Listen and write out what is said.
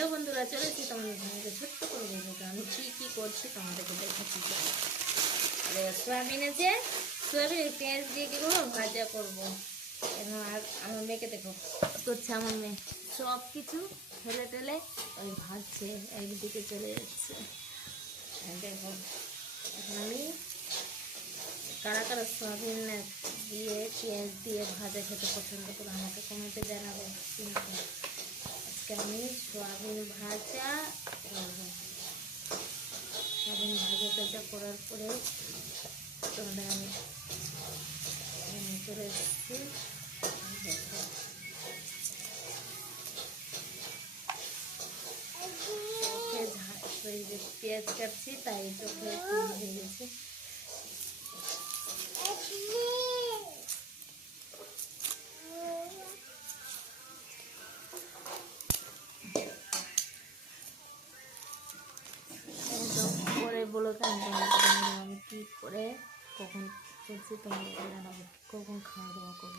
Hello বন্ধুরা, চলেছি তোমাদের সঙ্গে ছোট্ট করে বলবো আমি কি করছি তোমাদেরকে দেখাচ্ছি। আরে সয়াবিন আছে, সয়াবিন পেঁয়াজ দিয়ে কি করবো, ভাজা করবো। আর আমার মেয়েকে দেখো করছে, আমার মেয়ে সব কিছু ফেলে টেলে ওই ভাজছে, একদিকে চলে যাচ্ছে। দেখো এখন আমি কারা কারা সয়াবিন দিয়ে পেঁয়াজ দিয়ে ভাজা খেতে পছন্দ করো আমাকে কমেন্টে জানাবে। কিন্তু আজকে আমি সয়াবিন ভাজা করবো। সয়াবিন ভাজা টাজা করার পরে তোমাদের আমি করে এসেছি। পেঁয়াজ কাটছি তাই চোখে হয়ে গেছে। পরে বলো তো আমি কি করে কখন করছি তোমাদের জানাবো, কখন খাওয়া দাওয়া করবো।